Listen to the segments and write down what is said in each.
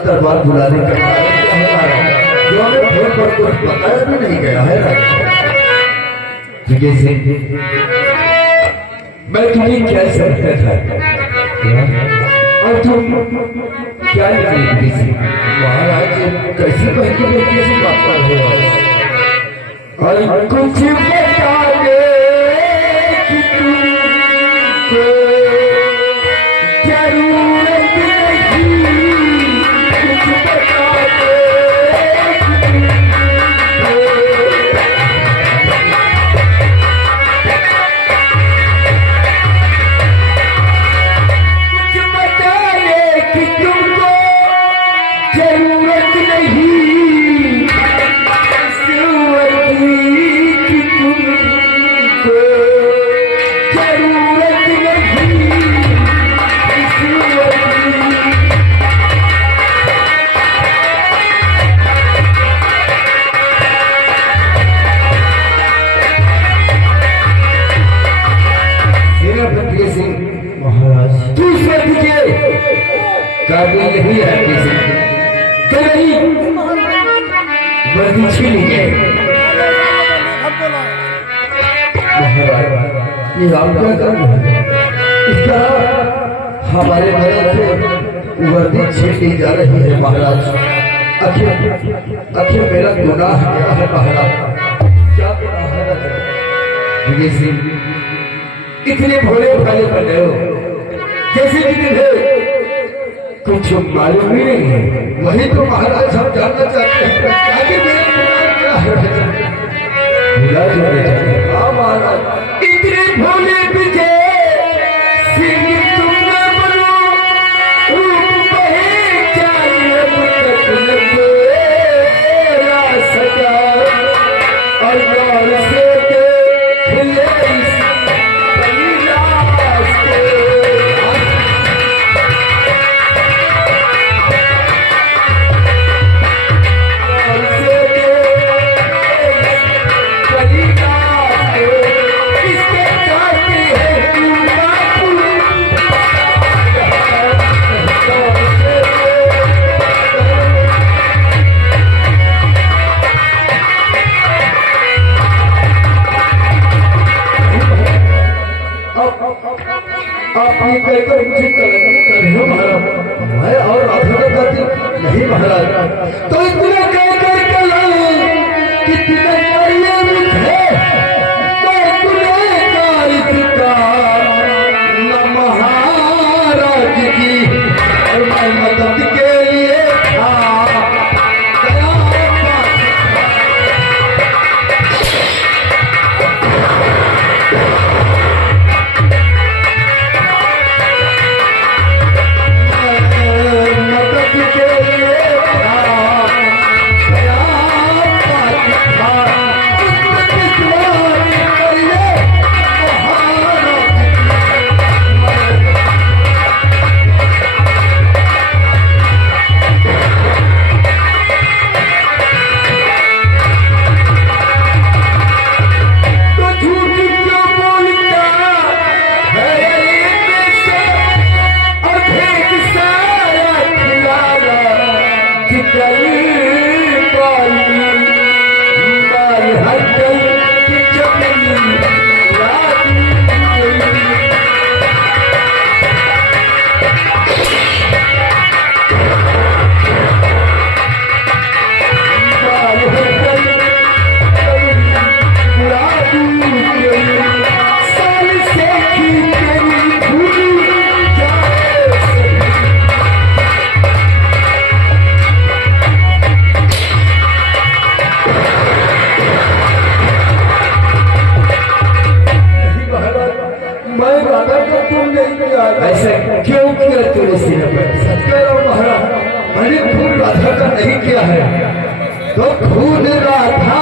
दरबार बुलाने का जो हमें फोन पर कुछ बताया भी नहीं गया है। जगह से मैं तुम्हें क्या समझता था और तुम क्या लिखी से महाराज कैसे बहकी बेटी से बात कर रहे हो और कुछ बता दे कि तुमको जरूरत नहीं, कुछ बता दे कि तुमको जरूरत नहीं, कि तुमको जरूरत नहीं। सेनापति सिंह महाराज दूसरे के काबिल नहीं है किसी तो नहीं वर्दी छीनी गए। महाराज ये आप क्या कर रहे हैं? इस तरह हमारे बगल से वर्दी छीनी जा रही है महाराज। आखिर मेरा गुनाह क्या है महाराज? क्या गुनाह है? इतने भोले भाले बने हो जैसे कि तुम्हें कुछ मालूम ही नहीं है। वही तो महाराज हम जानना चाहते हैं आगे मेरा गुनाह क्या है? हाँ महाराज इतने भोले विजय सिंह तुम न बनो, रूप पहचान तेरा सजा और गौर से खिले मैं और नहीं महाराज तो इतना कह करके लाई कि तुम्हें मुझे मैं तुम्हें न महाराज की और मैं मदद के लिए था। हाँ क्यों किया तूने सिर पर? सत्य महाराज, मैंने खून राधा का नहीं किया है, तो खून राधा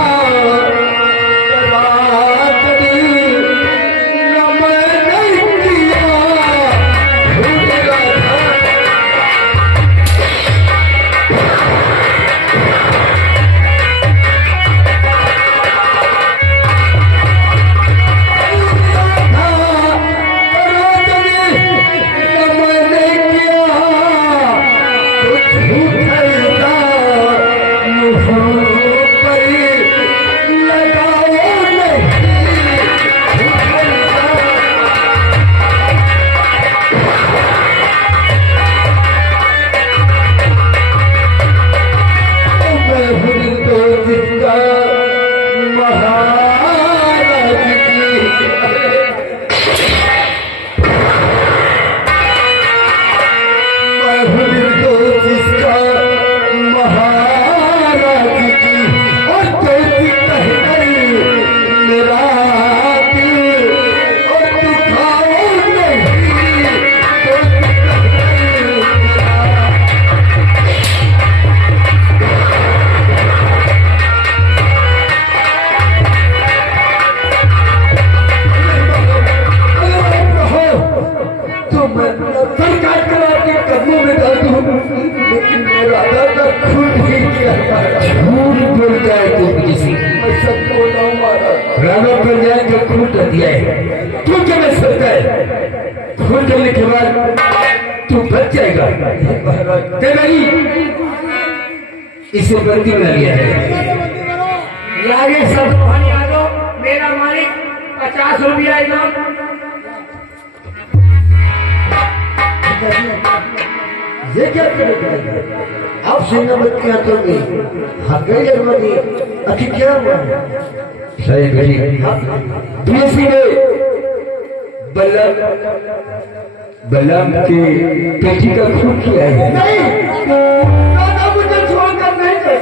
रावण पर जाए तो खून कर दिया है, तू क्या मैं सकता है? खून करने के बाद तू बच जाएगा। नहीं, इसे बंदी बना लिया है। आगे सब यादव, मेरा मालिक 50 रुपया इनाम। ये क्या करेगा? आप सेना मत क्या करोगे? हमें जरूरत अभी क्या हुआ? सही गई दूसरी में बलराम के बेटी का खून किया है। नहीं, मुझे छोड़कर नहीं कर।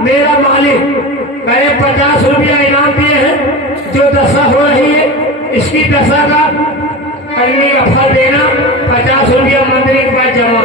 मेरा मालिक मैंने 50 रुपया इनाम दिए हैं। जो दशा हो रही है इसकी दशा का करने का फल देना। 50 रुपया मंदिर के पास जमा।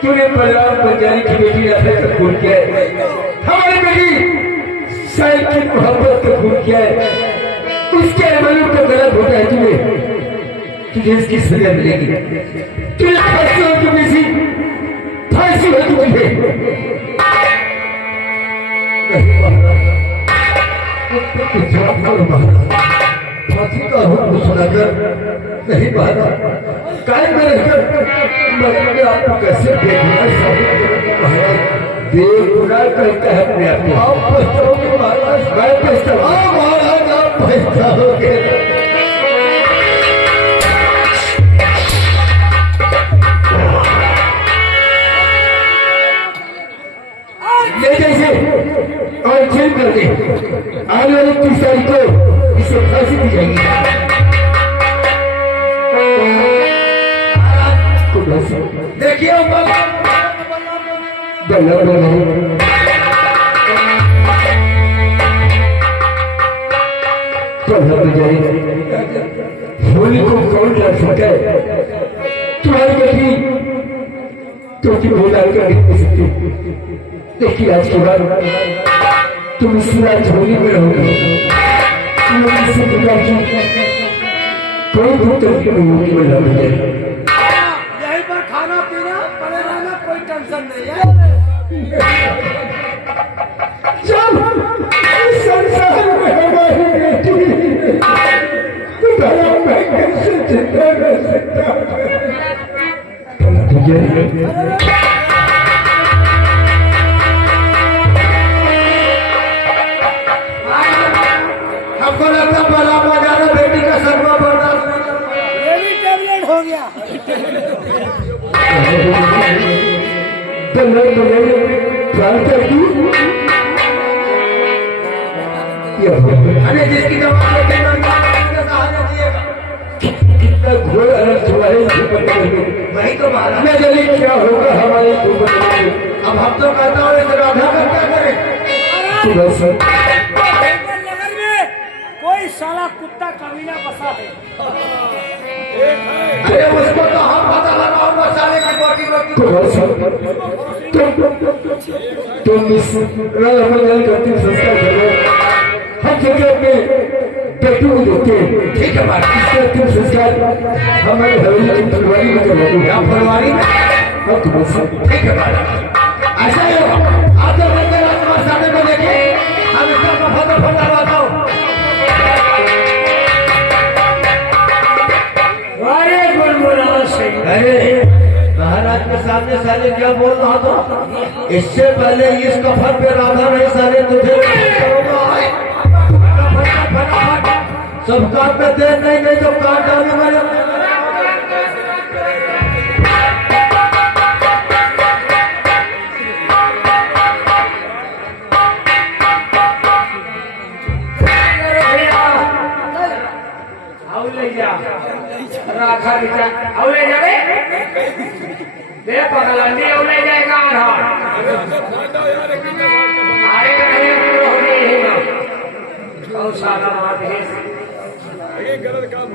तूने बलराम पंजारी की बेटी राधा का खून किया है, हमारी बेटी साई की मोहब्बत का खून किया है, उसके अमलों का गला घोटा है तूने, तुझे इसकी सजा मिलेगी, तुझे फांसी हो तुझे सी फांसी हो तुझे। फांसी का हुक्म सुनाकर नहीं पाता, कायम में रहकर मैं आपको कैसे देखना महाराज बेगुनाह कहता है अपने आप को। आप पछताओगे महाराज, मैं पछताऊंगा महाराज, आप पछताओगे। ये जैसे और खेल कर दे, आने वाली 30 तारीख को इसे फांसी दी जाएगी। देखिए होली को कौन लड़ सकता है, तुम्हारी बेटी क्योंकि बोला कर नहीं सकती। देखिए आज के बाद तुम इसी रात होली में रहोगे, तुम इसी प्रकार की कोई भी तरीके में होली में लड़ जाए, खाना पीना पड़े रहना, कोई टेंशन नहीं है। जब संसार में हमारी बेटी तुम्हारा मैं कैसे जिंदा रह सकता हमको लगता बड़ा मजा बेटी का सर्वा बर्दाश्त ये भी टेबलेट हो गया। अरे जिसकी कितना घोर अनर्थ हुआ है, वही तो महाराज न जाने क्या होगा हमारे। अब हम तो कहता हूँ इस राधा का क्या करें। नगर में कोई साला कुत्ता कमीना बसा है। अरे उसको तो हम पता लगाऊंगा साले की बोटी तुम इस रंग करती संस्कार करो, हम जगह अपने बेटू को देते हैं। ठीक है बात, इसका तुम संस्कार हमारे हवेली की फुलवारी में करवा दो। क्या फुलवारी में? अब तुम ठीक है बात, ऐसा ही हो आते बंदे रात सामने को देखे हम इसका कफा तो फल लगाता हूँ। अरे महाराज के सामने साले क्या बोल रहा था, इससे पहले इस कफन पे राधा नहीं साले तुझे सब काम में देर नहीं गई तो काट डालने वाले। राखा ले जाए दे पकड़नी ले जाएगा अरे नहीं होनी है गौशाला गलत काम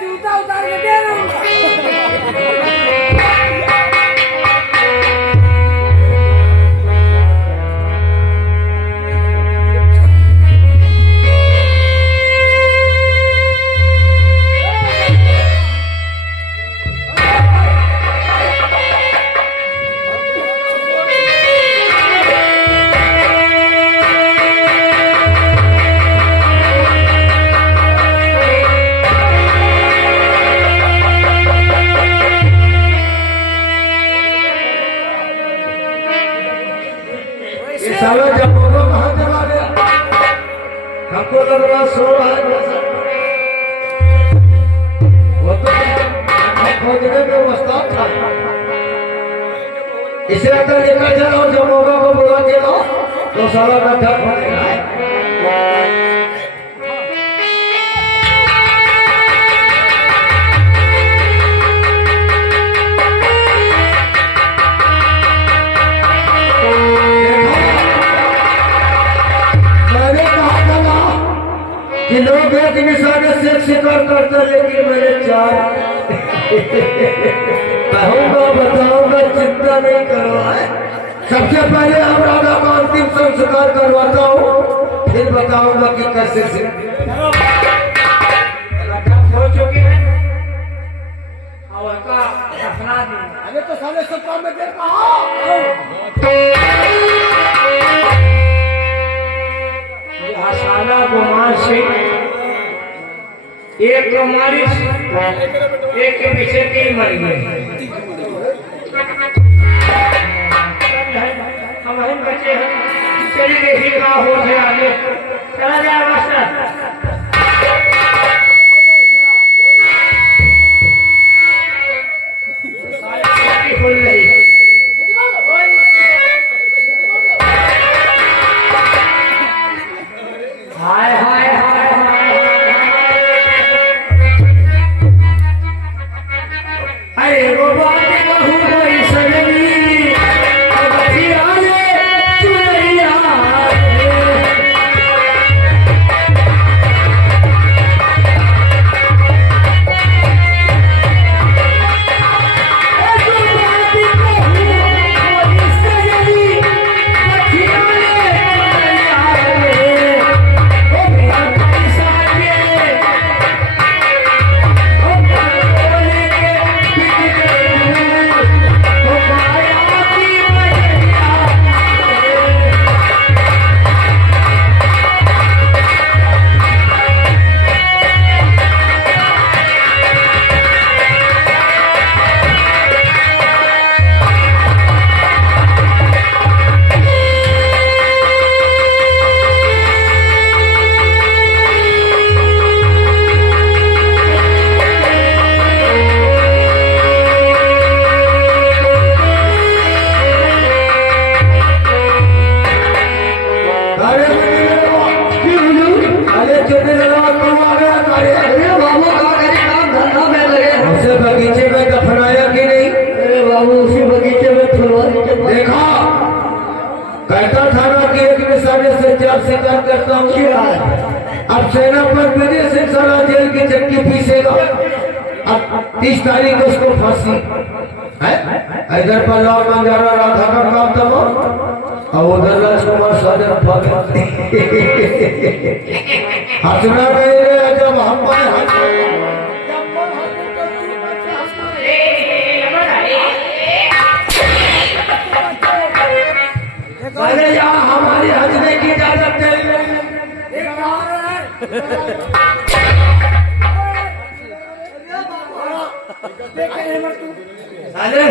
जूता उतार के दे रहा हूँ। साला जब होगा कहाँ चला गया, हमको लग रहा सो रहा है। वो तो खोजने में उस्ताद था, इसे अगर लेकर चलो जब होगा को बुला के लो तो साला गड्ढा खोलेगा। शिकार करता, लेकिन मैंने चार कहूंगा, बताऊंगा, चिंता नहीं करो। सबसे पहले हम राधा का अंतिम संस्कार करवाता हूँ, फिर बताऊंगा कि कैसे से हो चुकी है और का अपना दी। अरे तो साले सब काम में देर हसाना गुमान से एक मारी, एक के पीछे तीन मर गए। हम बचे हैं, चलिए देखिए क्या हो गया आगे चला जाए मास्टर। खुल रही हाय हाय हाय अरे वो बात कहूँ कोई सजनी आगे तू नहीं बगीचे में दफनाया कि नहीं? अरे बाबू उसी बगीचे में फुलवारी देखा, कहता था ना कि एक निशाने से चार शिकार करता हूँ। अब सेना पर विजय सिंह सारा जेल की चक्की पीसेगा। अब 30 तारीख को उसको फांसी है। इधर पर लाल बंजारा राधा का काम तब और उधर राजकुमार सागर भगत हंसना नहीं रहे जब हम अरे यहाँ हमारी हंसने की इजाजत नहीं। अरे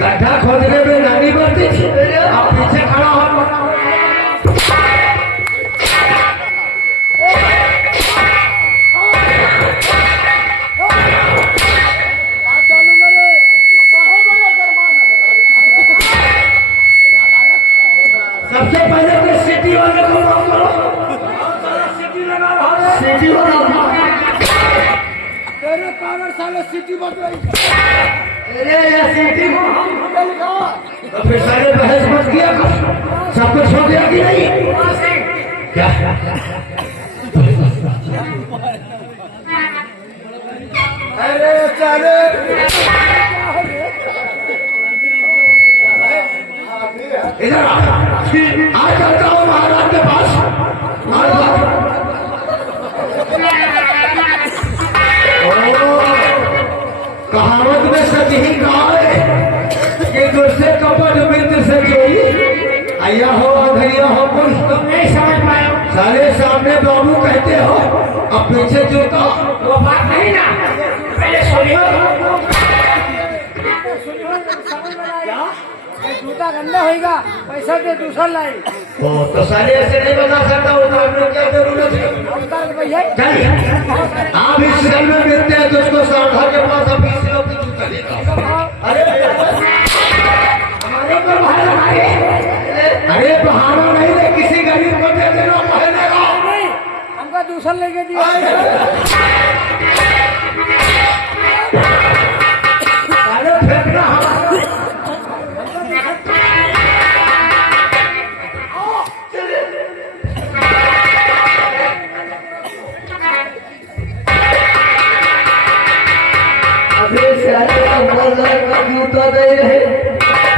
गड्ढा खोदने में नानी बनती थी, आप पीछे खड़ा हो। सबसे पहले तो सिटी वाले को काम करो, सिटी लगा रहा, सिटी वाला तेरे कारण साले सिटी बच रही। अरे ये सिटी को तो फिर सारे बहस मत किया, सब कुछ हो गया कि नहीं? क्या अरे चले इधर आ जाता हूँ महाराज के पास। कहावत में सच ही कहा है कि दूसरे कपड़ मित्र से जोई, आया हो अधरिया हो पुरुष। तुम नहीं समझ पाए, सारे सामने बाबू कहते हो, अब पीछे जूता। वो बात नहीं ना, पहले सुनियो। जूता गंदा होगा, पैसा दे दूसरा लाई। तो साले ऐसे नहीं बता सकता हूँ, तो आपने क्या जरूरत है? भैया आप इस शहर में मिलते हैं तो उसको सावधान के पास आप इस लोग की जूता देगा। अरे बहाना नहीं है, किसी गरीब को दे देना पहनेगा। हमका दूसरा लेके दिया। अरे फेंकना जूता दे रहे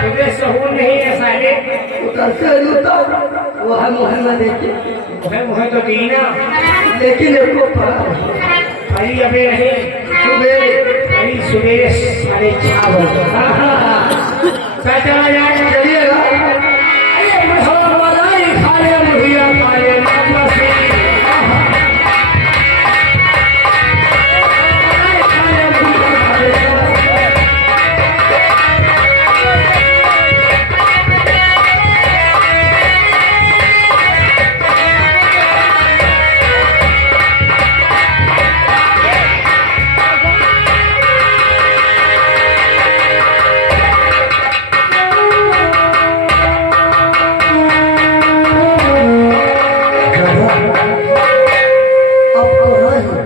तुझे सहूर नहीं है साले। उतर से जूता वो है मोहम्मद देखिए मुझे तो दीना लेकिन इसको पड़ा अभी अबे रहे सुबह अभी सुबह 4:30 बजे चला जाएगा चलिएगा अरे मशहूर वाला ये खा ले मुझिया खा ले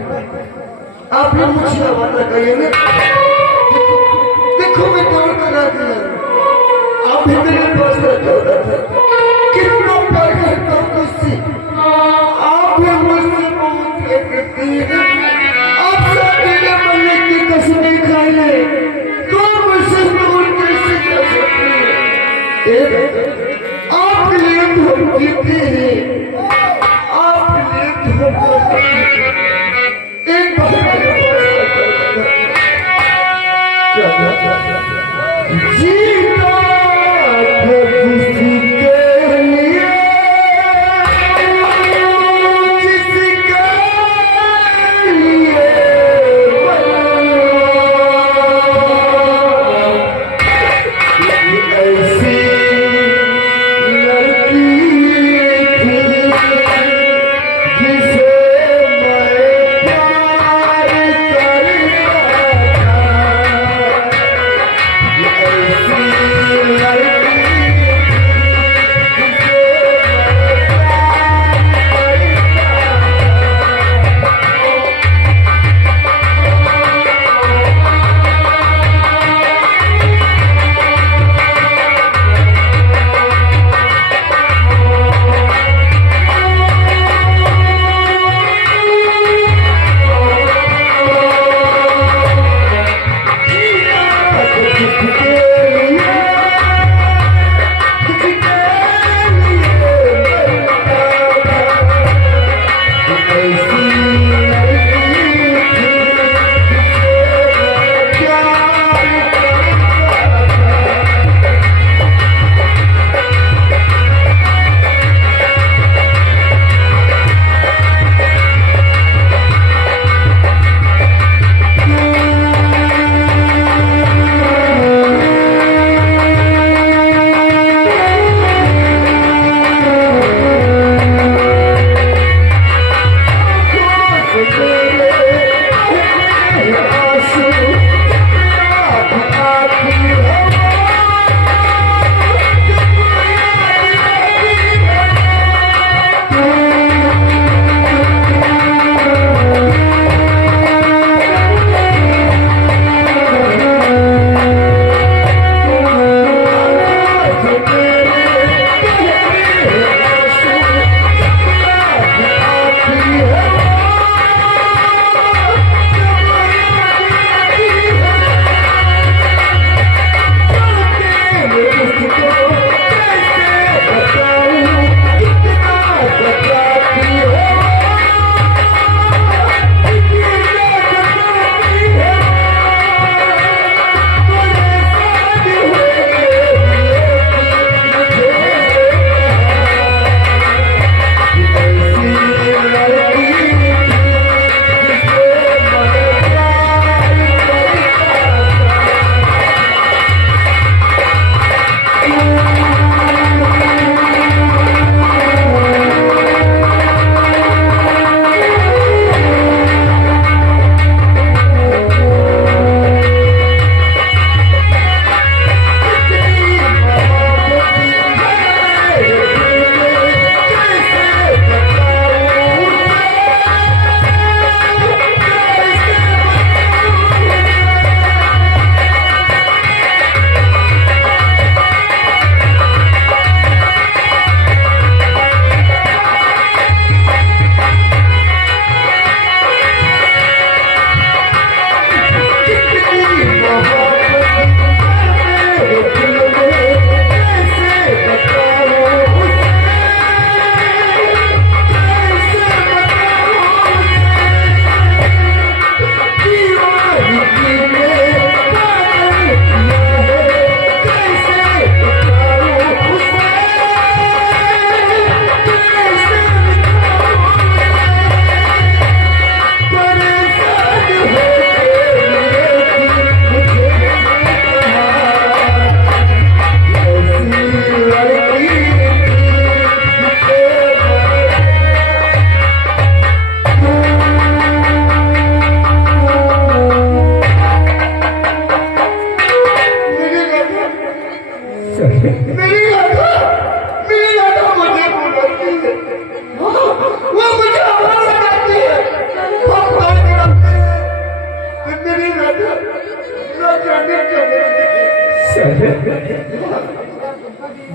आप लोग मुझे आवाज लगाइए ना देखो मैं दौड़ कर आ गया आप भी मेरे पास रखा था कितना प्यार करता हूँ तुझसे आप भी मुझसे बहुत प्यार करती है आप सब मेरे मरने की कसमें खाई ले तो मुझसे दूर कैसे जा सकती है आपके लिए तो हम जीते हैं आपके लिए तो हम एक बार जीता है किसी के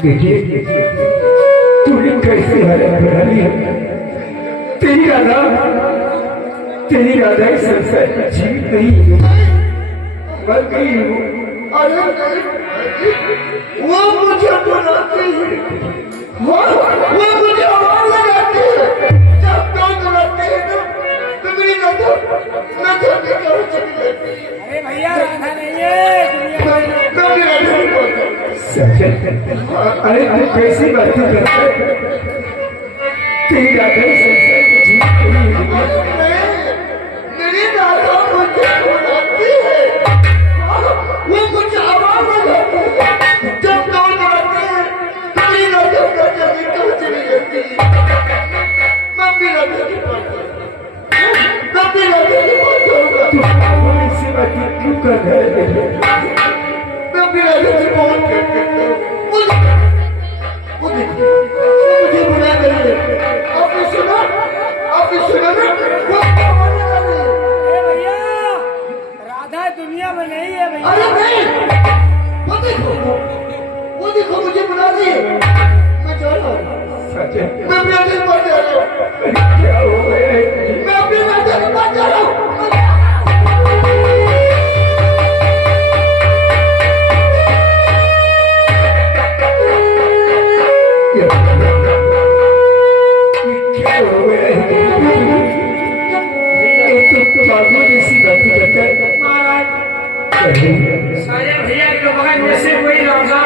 देखिए तूने कैसे हरा बना लिया। तेरी राधा इस संसार में जीवित नहीं मर गई हो। अरे वो मुझे बुलाती है, वो मुझे आवाज लगाती है। जब कौन बुलाती है तो मेरी नजर की तरफ चली जाती है। अरे भैया राधा नहीं है दुनिया अरे अरे कैसी बातें करते हैं। तेरी राधा इस संसार में जीवित नहीं मेरी राधा मुझे बुलाती है, वो मुझे आवाज लगाती है। जब कौन बुलाती है तो मेरी नजर की तरफ चली जाती है। मम्मी राधा की बात तू ऐसी बातें क्यों कर रहा है। मम्मी राधा की बहुत करते हो। वो देखो मुझे बुला रही है। आपने सुना ना वो आवाज लगा रही है। अरे भैया राधा दुनिया में नहीं है भैया। अरे नहीं, वो देखो मुझे बुला रही है। मैं जा रहा हूँ, मैं अपने राजा के पास जा रहा हूँ। क्या हो गया है? मैं अपने राजा के पास जा रहा हूँ। क्या हो गया है? तो बाबू जैसी बातें करता है। सारे भैया के बगल में से कोई राधा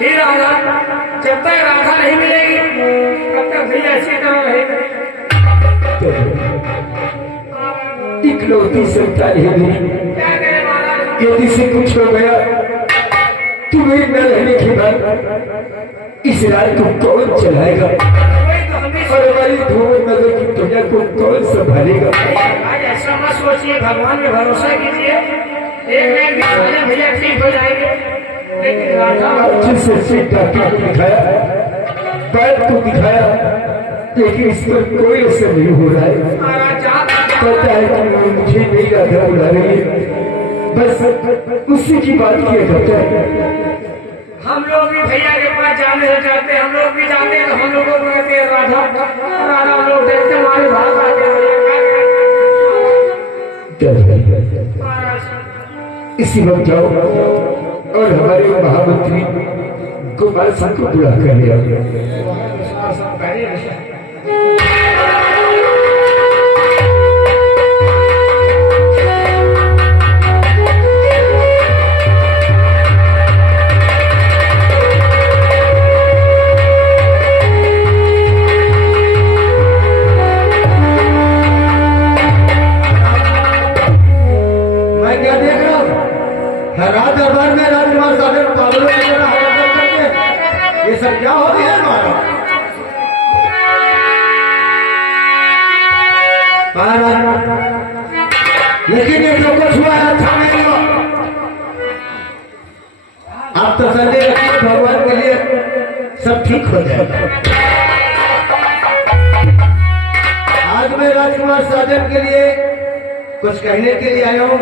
ही राधा, जब तक राधा नहीं मिलेगी तब तक भैया इसी तरह रहेगा। इकलौती संतान है मेरी। क्या करे महाराज, यदि से कुछ हो गया तुम्हें न रहने के बाद इस रात को कौन चलाएगा कोई तो हम भी और हमारी धूम नगर की दुनिया को कौन संभालेगा। आज ऐसा मत सोचिए, भगवान में भरोसा कीजिए, एक न एक दिन सारे भैया ठीक हो जाएंगे। लेकिन राधा जिस से डॉक्टर को दिखाया, बैठ को दिखाया, लेकिन इस पर कोई असर नहीं हो रहा है। महाराज जहाँ पता है कि मुझे नहीं राधा बुला रही है, बस उसी की बात किया करता है। हम लोग भी भैया के पास जाने से चाहते, हम लोग भी जाते हैं तो हम लोगों को कहते हैं राधा राधा, हम लोग देखते हमारे भाग आते हैं। महाराज इसी वक्त जाओ और हमारे महामंत्री कुमार सिंह को बुला कर ले आओ। मैं क्या देख रहा हूँ? रात दरबार में राजकुमार साहब पागलों की तरह हरकत करके ये सब क्या हो गया हमारा? लेकिन ये जो कुछ हुआ है अच्छा नहीं हुआ। आप तसल्ली रखिए, भगवान के लिए सब ठीक हो जाएगा। आज मैं राजकुमार साजन के लिए कुछ कहने के लिए आया हूँ।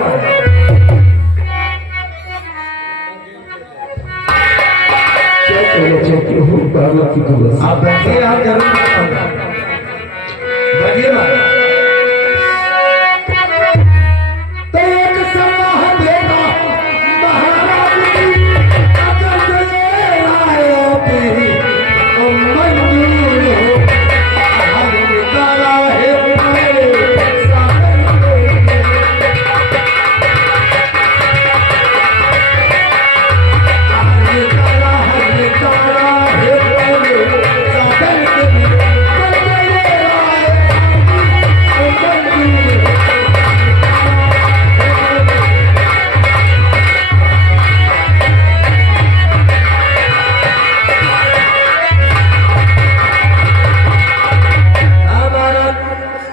क्या कहना चाहती हूँ बाबा की दुआ? आप बैठिए, आप जरूर बैठिए। तो एक सलाह देना महारानी, अगर ये आए तेरी मंजूर हो, हम निकाला है मेरे सामने।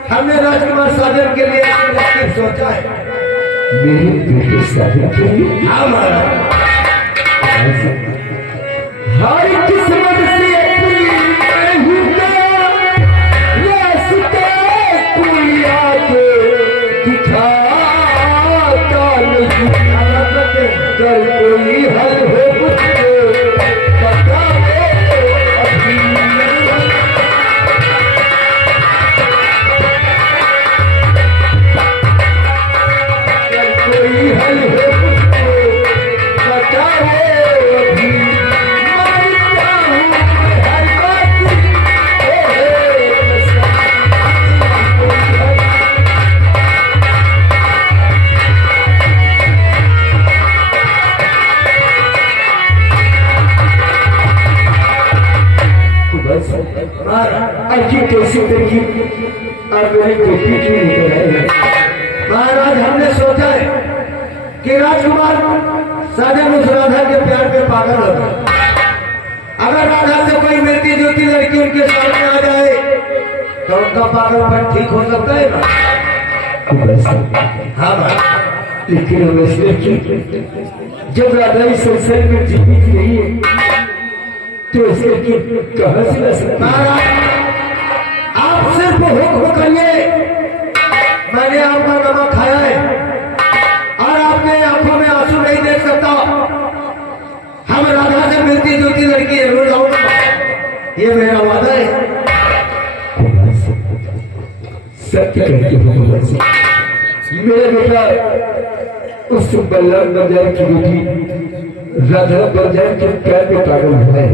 हमने राजकुमार साजन के लिए सोचा है। मेरी बेटी साजन के लिए हमारा हर किस्मत से अपनी मैं हूँ गया, रास्ते कोई आके दिखाता नहीं। कोई हल हो मुझको बताओ अभी मानता हूँ मैं हर बात बस कोई हल बस आज कैसे देखी और मेरी बेटी क्यों निकल आई है। महाराज हमने सोचा है कि राजकुमार साजन उस राधा के प्यार पे पागल हो गए। अगर राधा से कोई मिलती जुलती लड़की उनके सामने आ जाए तो उनका पागलपन ठीक हो सकता है ना। हाँ भाई, लेकिन हम इसलिए जब राधा इस संसार में जीवित नहीं है तो इसे कहां से ला सकते। आप सिर्फ हुक्म करिए, मैंने आपका नमक खाया है और आपके आंखों में आंसू नहीं देख सकता। हम राधा से मिलती जुलती लड़की जरूर लाऊंगा, ये मेरा वादा है। सत्य कहते हो मेरा बेटा उस बल्लभ बाजार की बेटी राधा बाजार के प्यार में पागल है।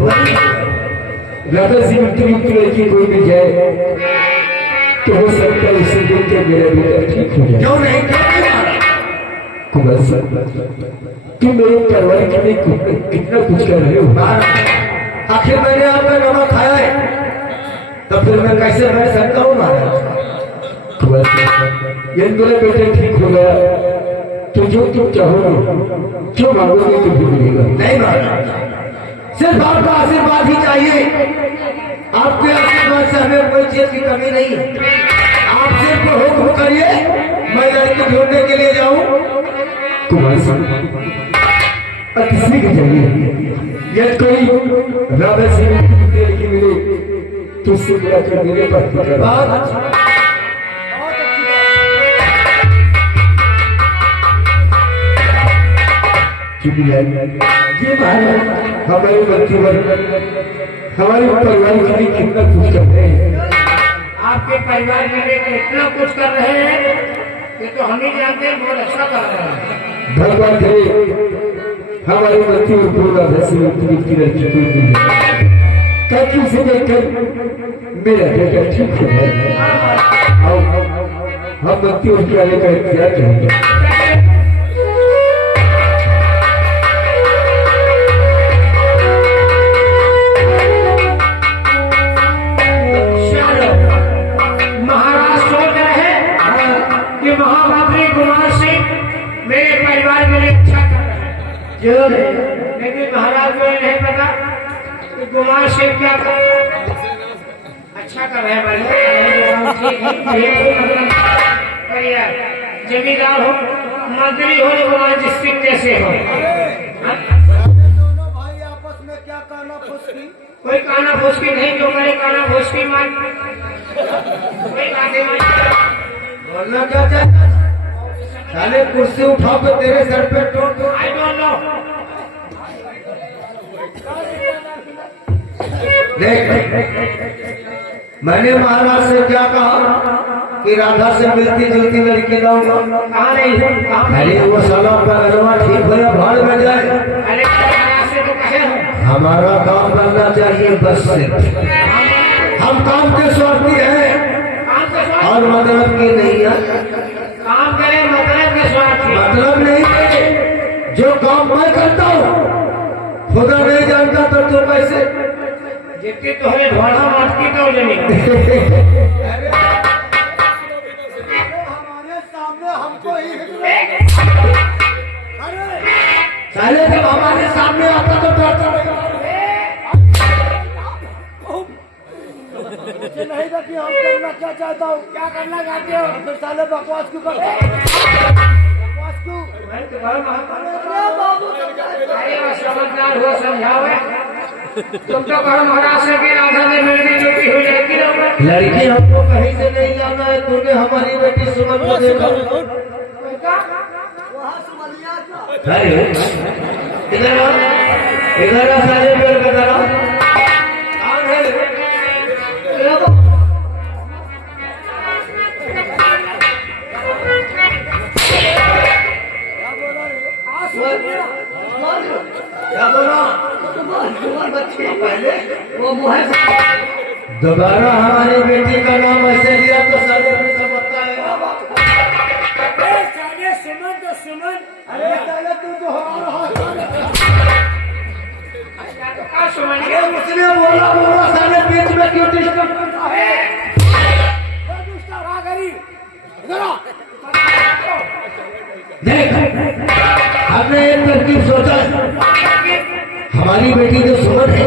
राधा से मिलती लड़की कोई भी जाए तो हो सकता है इसे देख के मेरा बेटा ठीक हो जाए। क्यों नहीं कुमार साहब, तुम मेरे परिवार के लिए कितना कुछ कर रहे हो। आखिर मैंने आपका नमक खाया है तो फिर मैं कैसे रह सकता हूँ महाराज। ये मेरा बेटा ठीक हो गया तो जो तुम चाहोगे जो मांगोगे तो भी मिलेगा। नहीं महाराज, सिर्फ आपका आशीर्वाद ही चाहिए। आपके आशीर्वाद से हमें कोई चीज की कमी नहीं है। आप सिर्फ हुक्म करिए, मैं लड़की ढूंढने के लिए जाऊं। कुमार साहब किसी को चाहिए यदि कोई राधा सिंह लड़की मिले तो उससे बुला कर मेरे पास ये महाराज हमारे मंत्री हमारे परिवार के लिए कितना कुछ कर रहे हैं। आपके परिवार के लिए इतना कुछ कर रहे हैं ये तो हम ही जानते हैं, बहुत अच्छा कर रहे हैं। भगवान करे हमारे मंत्री और पूरा की लड़की को मिले ताकि उसे देखकर मेरा बेटा ठीक हो जाए। हम मंत्री और क्या लेकर क्या करेंगे। महामंत्री कुमार सिंह मेरे परिवार के लिए अच्छा कर रहे हैं, लेकिन महाराज को ये नहीं पता कि कुमार सिंह क्या कर अच्छा कर रहे हैं। जमींदार हो, मंत्री हो, कुमार डिस्ट्रिक्ट जैसे हो। दोनों भाई आपस में क्या काना फुसकी? कोई काना फुसकी नहीं, जो करे काना फुसकी मान कोई काटे मान बोलना क्या चाहता साले कुर्सी उठा के तेरे सर पे ठोक दो। I don't know. देख मैंने महाराज से क्या कहा कि राधा से मिलती जुलती लड़की लाऊंगा। कहा नहीं, अरे वो साला का गलवा ठीक हो या भाड़ में जाए। अरे महाराज से तो कहे हो हमारा काम बनना चाहिए बस से। हम काम के स्वार्थी हैं और मतलब की नहीं है। काम करे मतलब के स्वार्थ मतलब नहीं है जो काम मैं करता हूँ खुदा नहीं जानता तो तू कैसे जितनी तुम्हें घोड़ा मार की तो जमीन हमारे सामने हमको ही साले जब हमारे सामने आता तो डरता नहीं था कि हम करना क्या चाहता हूँ, क्या करना चाहते हो, फिर साले बकवास क्यों करते हो? बकवास क्यों? समझदार हो, समझाओ। तुम तो कहो महाराज से कि राधा में मिलती जुलती हुई लड़की हमको कहीं से नहीं लाना है। तूने हमारी बेटी सुमन को देखा इधर सारे पेड़ बता रहा क्या बोला? तुम्हारे बच्चे पहले वो मुँह दोबारा हमारी बेटी का नाम ऐसे लिया तो सारे सब बताएगा। साले सुमन तो सुमन। अरे साले तू तो हमारा हाथ क्या सुमन है? उसने बोला साले बीच में क्यों डिस्टर्ब करता है? देख, हमने एक तरकीब सोचा है। हमारी बेटी जो सुमन है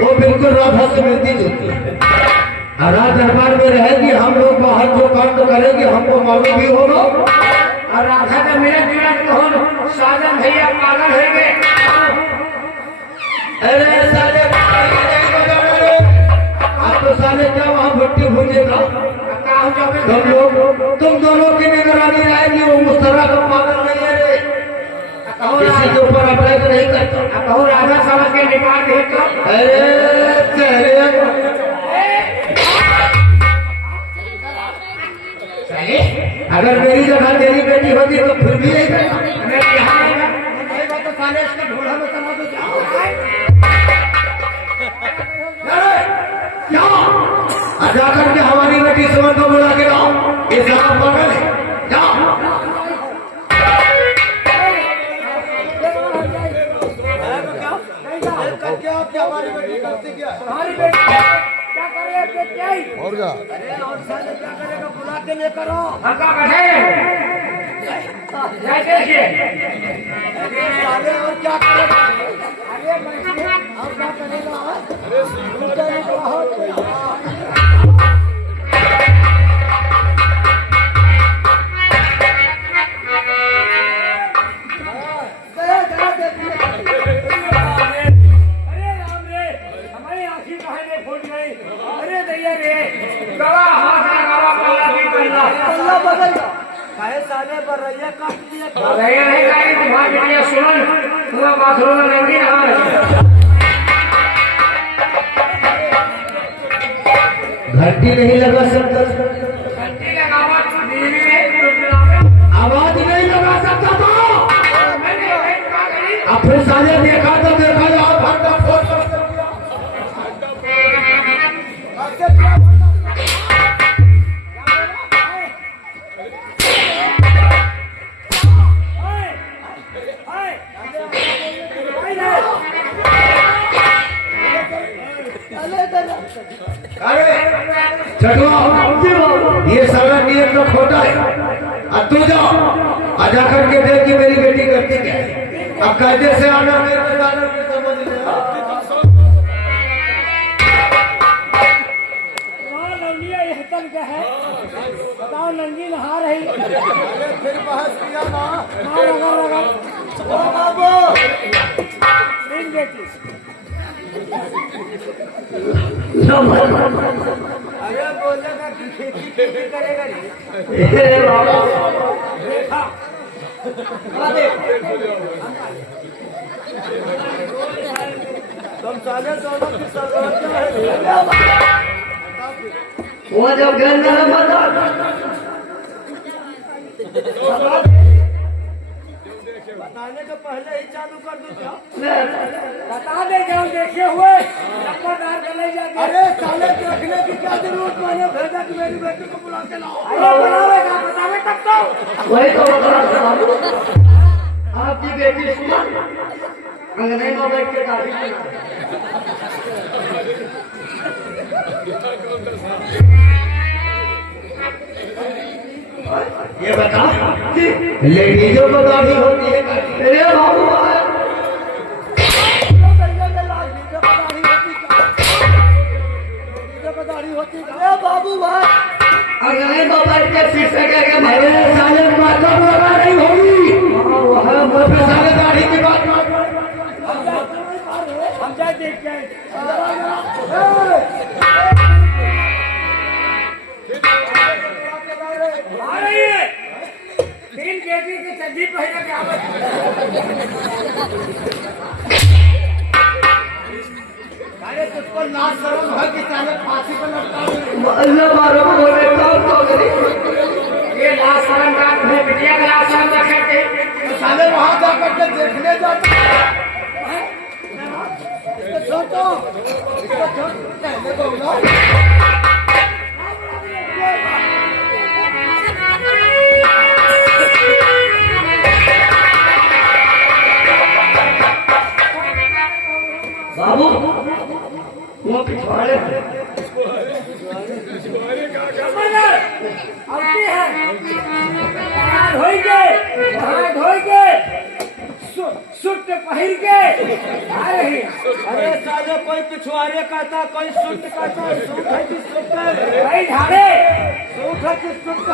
वो बिल्कुल राधा से मिलती जुलती है। राज दरबार में रहेगी, हम लोग बाहर जो काम तो करेंगे हमको मालूम भी होगा। और राधा का मिलत जुलत तो हम साजन भैया पागल होंगे। अरे साले आप तो साले क्या वहाँ भट्टी भूजेगा? तुम दोनों की निगरानी रहेगी। वो मुस्तरा का पागल नहीं है रे, किसी के ऊपर अप्लाई नहीं करता। कहो राधा समझ के निकाल दे तो। अरे चेहरे अगर मेरी जगह तेरी बेटी होती तो फिर भी यही करता। तो साले इसका ढोला में चला दो जाओ। क्या जाकर के हमारी बेटी सुमन को बुला के लाओ। ये सारा पागल है, जाओ। क्या हमारी बेटी करती क्या? हमारी बेटी क्या करे? क्या ही? अरे और साले क्या करेगा? बुला के लेकर आओ। हल्का बैठे देखिए। अरे साले और क्या करेगा? अरे बैठिए, और क्या करेगा? अरे हमारी आँखी कहे नहीं फूट गई। अरे दैया रे गवा हाथ लगावा पल्ला भी करना। पल्ला बदल जाओ। काहे साले बरैया काट दिया? दैया नहीं कहे तुम्हारी बेटिया सुमन तुम्हारा बाथरूम में नंगी नहा रही। घंटी नहीं लगा सकता, घंटी लगावा बीवी में आवाज नहीं लगा सकता था। मैंने क्या करी? अब फिर साले देखा तो देखा आप घंटा फोड़ कर चलो ये सारा नियम तो खोटा है। अब तू जाओ आ जाकर के देख कि मेरी बेटी करती क्या है। अब कायदे से आना नहीं तो जाना नहीं, समझ लेना। वहाँ लवलिया यह तन का है। बताओ नंगी नहा रही। अरे फिर बहस किया ना। हाँ रगड़ रगड़ ओ बाबू तीन बेटी। अरे बोलेगा कि खेती करेगा नहीं। देखा तुम साले दोनों की सजावट वो जब घर में बताने के पहले ही चालू कर दो क्या? बता दे जाओ देखे हुए नंबरदार का ले जाके। अरे साले देखने की क्या जरूरत? मैंने भेजा कि मेरी बेटी को बुला के लाओ। अरे बनावेगा बतावे तब तो। वही तो बता रहा हूँ। आपकी बेटी सुमन अंग्रेज में बैठ के दाढ़ी ये बता लेडीजों को दाढ़ी होती है? अरे बाबू बाबू भाई अंग्रेज में बैठ के शीशे के अरे साले बातों में लगा नहीं होगी। फिर साले दाढ़ी की बात हम जाए देख के आए। आ रही है तीन बेटी की चड्डी पहने के आवत। अरे तुझको लाज शर्म है कि साले फांसी पर लटका दे। अल्लाह मारो बोले काम तो करी। ये लाश शर्म का तुम्हें बिटिया का लाश शर्म रखे थे। साले वहां जाकर ले जाता इसको छोड़ो इसको छोड़ देखो बाबू वो पिछवाड़े आते हैं हाथ धोई के सुट पहिर के अरे साले कोई पिछवाड़े कहता कोई सुट कहता सूट है कि सुट भाई ढाले सूट है कि सुट